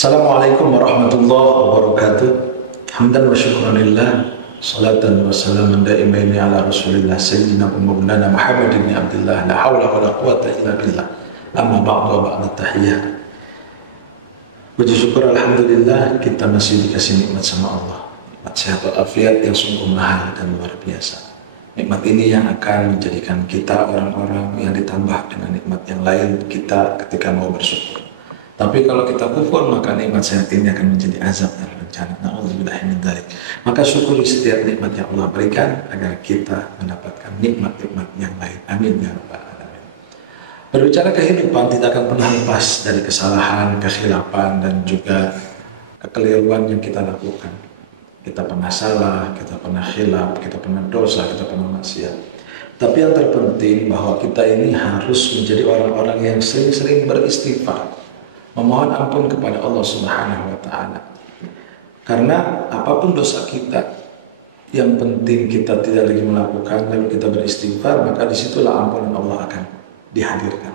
Assalamualaikum warahmatullahi wabarakatuh. Hamdan wa syukran lillah, salatan wa salaman daimaini ala rasulillah sayyidina wa maulana Muhammad ibn Abdullah, la hawla wa la quwata illa billah. Amma ba'du wa ba'da tahiyyah. Puji syukur alhamdulillah kita masih dikasih nikmat sama Allah. Nikmat sehat walafiat yang sungguh mahal dan luar biasa. Nikmat ini yang akan menjadikan kita orang-orang yang ditambah dengan nikmat yang lain kita ketika mau bersyukur. Tapi kalau kita kufur, maka nikmat sehat ini akan menjadi azab dan bencana. Na'udzubillahi min dzalik. Maka syukuri setiap nikmat yang Allah berikan agar kita mendapatkan nikmat-nikmat yang lain. Amin ya rabbal alamin. Berbicara kehidupan tidak akan pernah lepas dari kesalahan, kekhilapan dan juga kekeliruan yang kita lakukan. Kita pernah salah, kita pernah khilaf, kita pernah dosa, kita pernah maksiat. Tapi yang terpenting bahwa kita ini harus menjadi orang-orang yang sering-sering beristighfar, memohon ampun kepada Allah Subhanahu wa Ta'ala. Karena apapun dosa kita, yang penting kita tidak lagi melakukan, lalu kita beristighfar, maka disitulah ampunan Allah akan dihadirkan.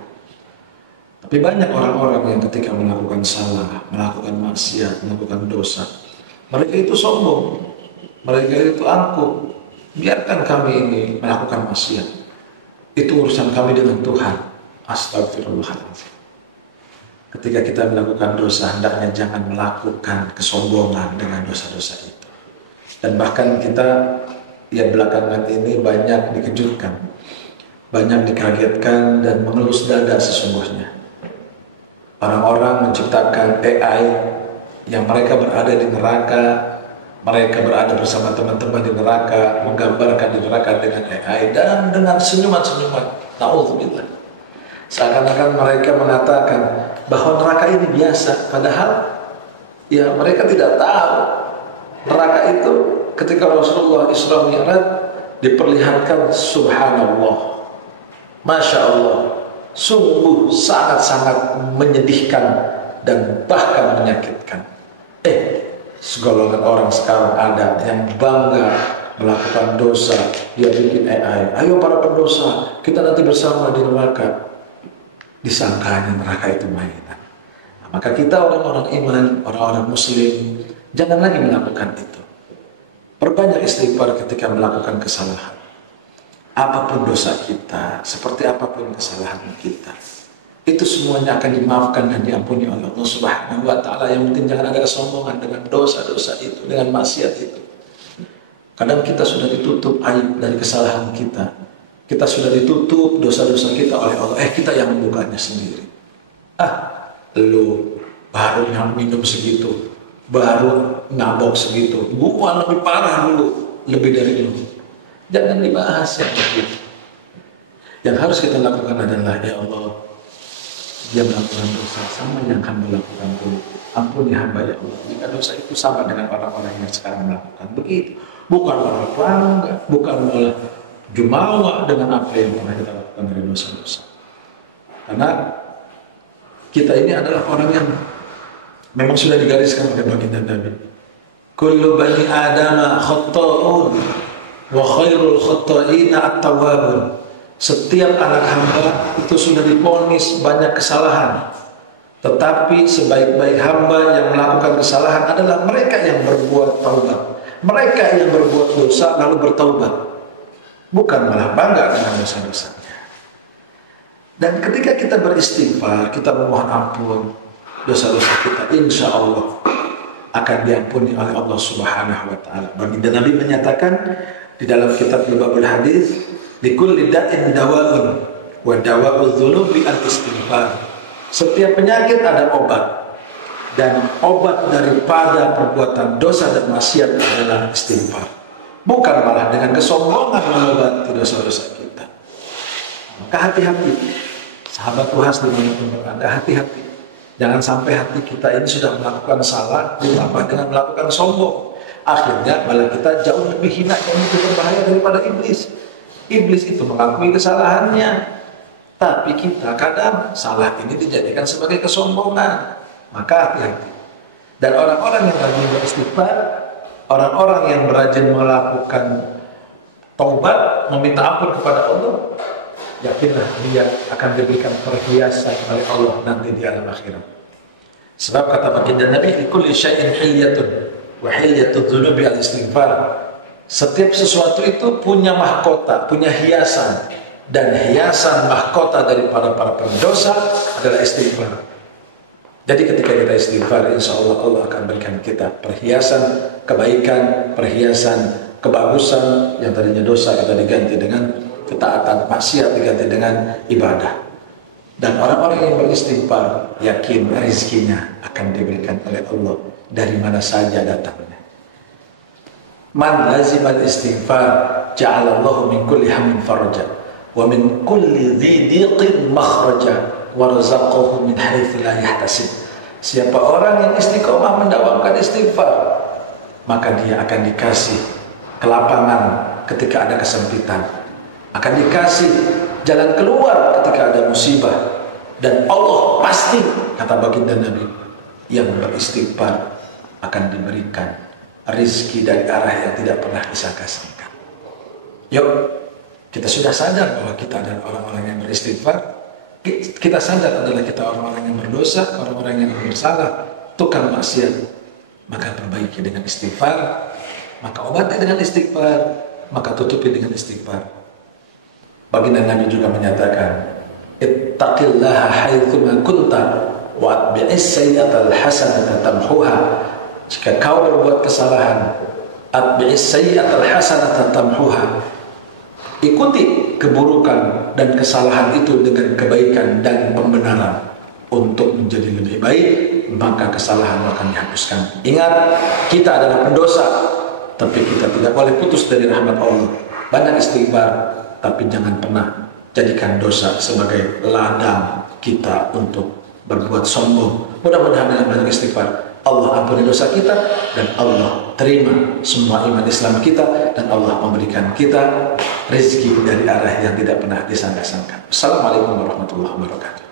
Tapi banyak orang-orang yang ketika melakukan salah, melakukan maksiat, melakukan dosa, mereka itu sombong, mereka itu angkuh. Biarkan kami ini melakukan maksiat, itu urusan kami dengan Tuhan. Astagfirullahaladzim. Ketika kita melakukan dosa, hendaknya jangan melakukan kesombongan dengan dosa-dosa itu. Dan bahkan kita ya belakangan ini banyak dikejutkan, banyak dikagetkan dan mengelus dada sesungguhnya. Orang-orang menciptakan AI yang mereka berada di neraka, mereka berada bersama teman-teman di neraka, menggambarkan di neraka dengan AI dan dengan senyuman-senyuman. Na'udzubillah. Seakan-akan mereka mengatakan bahwa neraka ini biasa, padahal ya mereka tidak tahu neraka itu ketika Rasulullah Isra Mi'raj diperlihatkan, subhanallah, masya Allah, sungguh sangat-sangat menyedihkan dan bahkan menyakitkan. Segolongan orang sekarang ada yang bangga melakukan dosa, dia bikin AI, ayo para pendosa kita nanti bersama di neraka. Disangkanya neraka itu mainan. Nah, maka kita orang-orang iman, orang-orang muslim, jangan lagi melakukan itu. Perbanyak istighfar ketika melakukan kesalahan. Apapun dosa kita, seperti apapun kesalahan kita, itu semuanya akan dimaafkan dan diampuni oleh Allah Subhanahu wa Ta'ala. Yang penting jangan ada kesombongan dengan dosa-dosa itu, dengan maksiat itu. Kadang kita sudah ditutup aib dari kesalahan kita. Kita sudah ditutup dosa-dosa kita oleh Allah. Kita yang membukanya sendiri. Lu baru minum segitu, baru ngabok segitu, gua lebih parah dulu, lebih dari lu. Jangan dibahas yang begitu. Yang harus kita lakukan adalah, ya Allah, dia melakukan dosa sama yang hamba lakukan dulu. Ampuni hamba ya Allah. Jika dosa itu sama dengan orang-orang yang sekarang melakukan begitu, bukan malah bangga, bukan malah jumawa dengan apa yang pernah kita lakukan dari dosa-dosa. Karena kita ini adalah orang yang memang sudah digariskan oleh baginda Nabi. Kullu bani adama khatta'un wa khairul khatta'ina at-tawwabun. Setiap anak hamba itu sudah divonis banyak kesalahan. Tetapi sebaik-baik hamba yang melakukan kesalahan adalah mereka yang berbuat taubat. Mereka yang berbuat dosa lalu bertaubat. Bukan malah bangga dengan dosa-dosanya. Dan ketika kita beristighfar, kita memohon ampun dosa-dosa kita, insya Allah akan diampuni oleh Allah Subhanahu wa Ta'ala. Baginda Nabi menyatakan di dalam kitab Lubabul Hadis, likulli da'in dawa'un wa dawa'udz dzunubi al-istighfar. Setiap penyakit ada obat, dan obat daripada perbuatan dosa dan maksiat adalah istighfar. Bukan malah dengan kesombongan mengobati dosa-dosa kita. Maka hati-hati, sahabat Tuhas dimanapun berada, hati-hati. Jangan sampai hati kita ini sudah melakukan salah, ditambah dengan melakukan sombong. Akhirnya malah kita jauh lebih hina dan lebih berbahaya daripada iblis. Iblis itu mengakui kesalahannya, tapi kita kadang salah ini dijadikan sebagai kesombongan. Maka hati-hati. Dan orang-orang yang rajin beristighfar, orang-orang yang rajin melakukan taubat, meminta ampun kepada Allah, yakinlah dia akan diberikan perhiasan oleh Allah nanti di alam akhirat. Sebab kata baginda Nabi, likulli syai'in hilyatun wa hilyatud dzunubi al-istighfar. Setiap sesuatu itu punya mahkota, punya hiasan, dan hiasan mahkota daripada para pendosa adalah istighfar. Jadi ketika kita istighfar, insya Allah Allah akan berikan kita perhiasan kebaikan, perhiasan kebagusan. Yang tadinya dosa kita diganti dengan ketaatan, maksiat diganti dengan ibadah. Dan orang-orang yang beristighfar yakin rezekinya akan diberikan oleh Allah dari mana saja datangnya. Man lazimal istighfar ja'alallahu min kulli hammin faraja wa min kulli dhi dhiqin makhraja wa razaqahu min haitsu la yahtasib. Siapa orang yang istiqomah mendawamkan istighfar, maka dia akan dikasih kelapangan ketika ada kesempitan, akan dikasih jalan keluar ketika ada musibah. Dan Allah pasti, kata baginda Nabi, yang beristighfar akan diberikan rizki dari arah yang tidak pernah disangka-sangka. Yuk, kita sudah sadar bahwa kita adalah orang-orang yang beristighfar. Kita sadar adalah kita orang-orang yang berdosa, orang-orang yang bersalah, tukang maksiat. Maka perbaiki dengan istighfar, maka obati dengan istighfar, maka tutupi dengan istighfar. Baginda Nabi juga menyatakan, ittaqillaha haitsuma kunta wa atbi'is sayyi'atal hasanata tamhuha. Jika kau berbuat kesalahan, atbi'is sayyi'atal hasanata tamhuha. Ikuti keburukan dan kesalahan itu dengan kebaikan dan pembenaran untuk menjadi lebih baik, maka kesalahan akan dihapuskan. Ingat, kita adalah pendosa, tapi kita tidak boleh putus dari rahmat Allah. Banyak istighfar, tapi jangan pernah jadikan dosa sebagai ladang kita untuk berbuat sombong. Mudah-mudahan dengan banyak istighfar Allah ampuni dosa kita, dan Allah terima semua iman Islam kita, dan Allah memberikan kita rezeki dari arah yang tidak pernah disangka-sangka. Assalamualaikum warahmatullahi wabarakatuh.